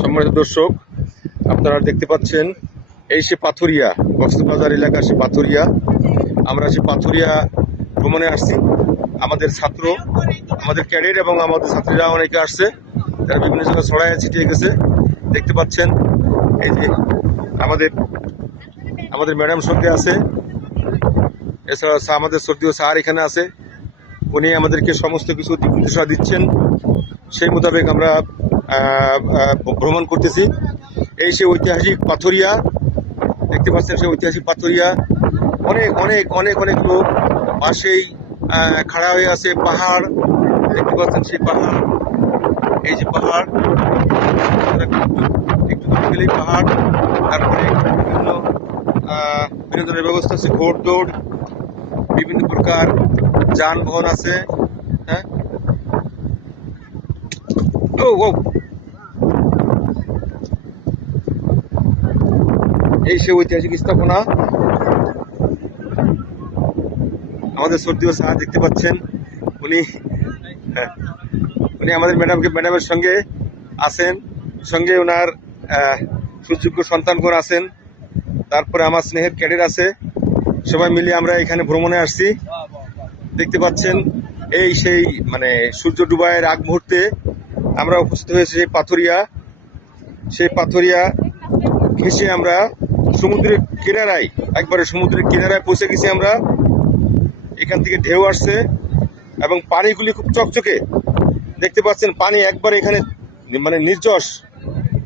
সম্মানিত দর্শক, আপনারা দেখতে পাচ্ছেন এই সে পাথুরিয়া, কক্সবাজার এলাকা সে পাথুরিয়া। আমরা সে পাথুরিয়া ভ্রমণে আসছি। আমাদের ছাত্র, আমাদের ক্যাডেট এবং আমাদের ছাত্রীরা অনেকে আসছে, তারা বিভিন্ন জায়গায় ছড়ায় ছিটিয়ে গেছে। দেখতে পাচ্ছেন এই যে আমাদের ম্যাডাম সঙ্গে আছে, এছাড়া আমাদের সর্দীয় স্যার এখানে আছে। উনি আমাদেরকে সমস্ত কিছু দিক নির্দেশনা দিচ্ছেন, সেই মোতাবেক আমরা ভ্রমণ করতেছি। এই সে ঐতিহাসিক পাথুরিয়া, দেখতে পাচ্ছেন সেই ঐতিহাসিক পাথুরিয়া। অনেক অনেক অনেক অনেক লোক পাশেই খাড়া হয়ে আছে। পাহাড় দেখতে পাচ্ছেন, সেই পাহাড়, এই যে পাহাড়, একটু দূরে গেলেই পাহাড়। তারপরে বিভিন্ন বিনোদনের ব্যবস্থা আছে, ঘোড় দৌড়, বিভিন্ন প্রকার যানবাহন আছে। হ্যাঁ, ও ও এই সে ঐতিহাসিক স্থাপনা। আমাদের সর্দীয় স্যার দেখতে পাচ্ছেন, উনি উনি আমাদের ম্যাডামের সঙ্গে আছেন, সঙ্গে ওনার সুযোগ্য সন্তানগণ আছেন। তারপরে আমার স্নেহের ক্যাডেট আছে। সবাই মিলে আমরা এখানে ভ্রমণে আসছি। দেখতে পাচ্ছেন এই সেই সূর্য ডুবায়ের আগ মুহূর্তে আমরা উপস্থিত হয়েছি সেই পাথুরিয়া। সেই পাথুরিয়া ঘেঁষে আমরা সমুদ্রের কিনারায়, একবারে সমুদ্রের কিনারায় পৌঁছে গেছি আমরা। এখান থেকে ঢেউ আসছে এবং পানিগুলি খুব চকচকে। দেখতে পাচ্ছেন পানি একবারে এখানে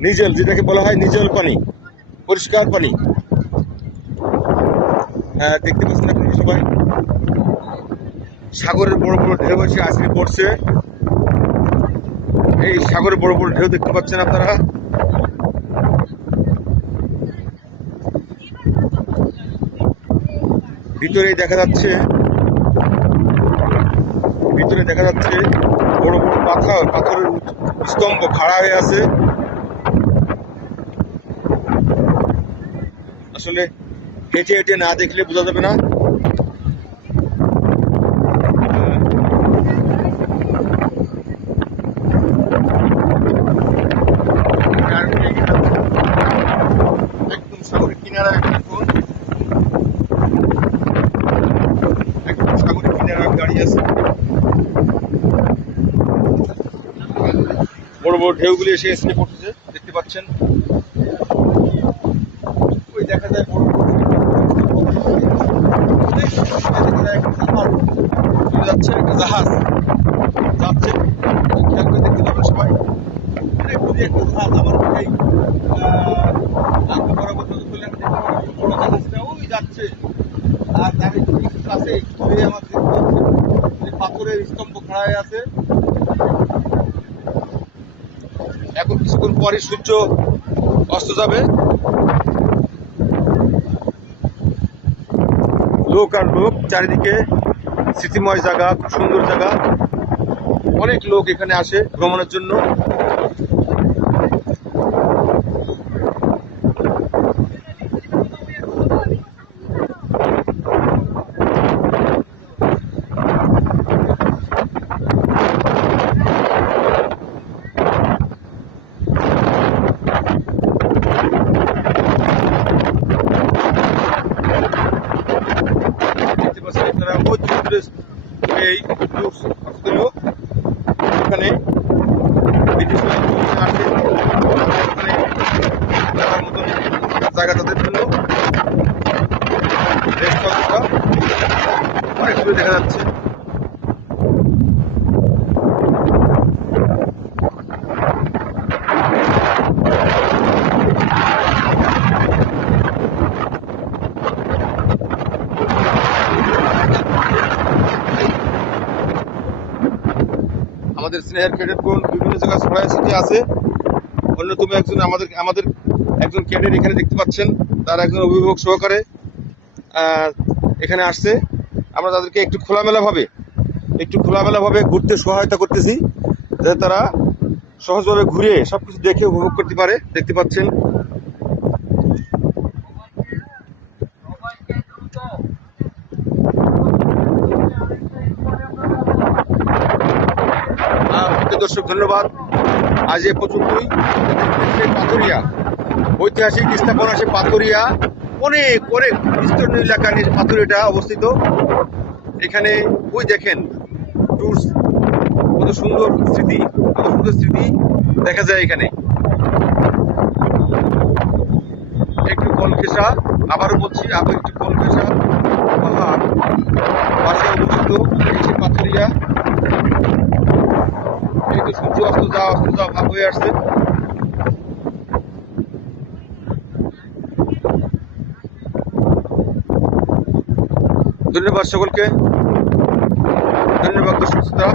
নিজেল, যেটাকে বলা হয় নিজেল পানি, পরিষ্কার পানি। হ্যাঁ, দেখতে পাচ্ছেন আপনারা সবাই, সাগরের বড় বড় ঢেউ এসে আছড়ে পড়ছে। এই সাগরের বড় বড় ঢেউ দেখতে পাচ্ছেন আপনারা। ভিতরে দেখা যাচ্ছে বড় বড় পাথরের স্তম্ভ খাড়া হয়ে আছে। আসলে হেঁটে হেঁটে না দেখলে বোঝা যাবে না। একদম সাগরের কিনারা, একদম সাগরের কিনারা দাঁড়িয়ে আছে। বড় বড় ঢেউগুলি এসে এসে পড়তেছে, দেখতে পাচ্ছেন। ওই দেখা যায় বড় যাচ্ছে একটা জাহাজ যাচ্ছে, খেয়াল করে দেখতে পাবেন সবাই। একটা জাহাজ আমার বরাবর বড় জাহাজটা ওই যাচ্ছে, আর তার একটু কাছে আমার পাথরের স্তম্ভ খাড়া হয়ে আছে। এখন কিছুক্ষণ পরে সূর্য অস্ত যাবে। লোক আর লোক, চারিদিকে স্মৃতিময় জায়গা, খুব সুন্দর জায়গা। অনেক লোক এখানে আসে ভ্রমণের জন্য। এই এখানে জায়গা তাদের জন্য অনেক দূরে দেখা যাচ্ছে। আমাদের স্নেহের ক্যাডেটগণ বিভিন্ন জায়গায় ছড়ায় ছিটিয়ে আছে। অন্যতম একজন আমাদের একজন ক্যাডেট এখানে দেখতে পাচ্ছেন, তার একজন অভিভাবক সহকারে এখানে আসছে। আমরা তাদেরকে একটু খোলামেলাভাবে ঘুরতে সহায়তা করতেছি, যাতে তারা সহজভাবে ঘুরে সবকিছু দেখে উপভোগ করতে পারে। দেখতে পাচ্ছেন দর্শক, ধন্যবাদ। আজ এ পর্যন্তই। পাথুরিয়া ঐতিহাসিক স্থাপনা, সে পাথুরিয়া অনেক অনেক বিস্তীর্ণ এলাকা নিয়ে পাথুরিয়াটা অবস্থিত। এখানে ওই দেখেন ট্যুরস, কত সুন্দর স্মৃতি, কত সুন্দর স্মৃতি দেখা যায় এখানে। একটু কলকেশা, আবারও বলছি, আবার একটু কলকেশা পাহাড় পাশে অবস্থিত এই পাথুরিয়া। এই তো সূর্য অস্ত যাওয়া ভাব হয়ে আসছে। ধন্যবাদ সকলকে, ধন্যবাদ দর্শক শ্রোতা।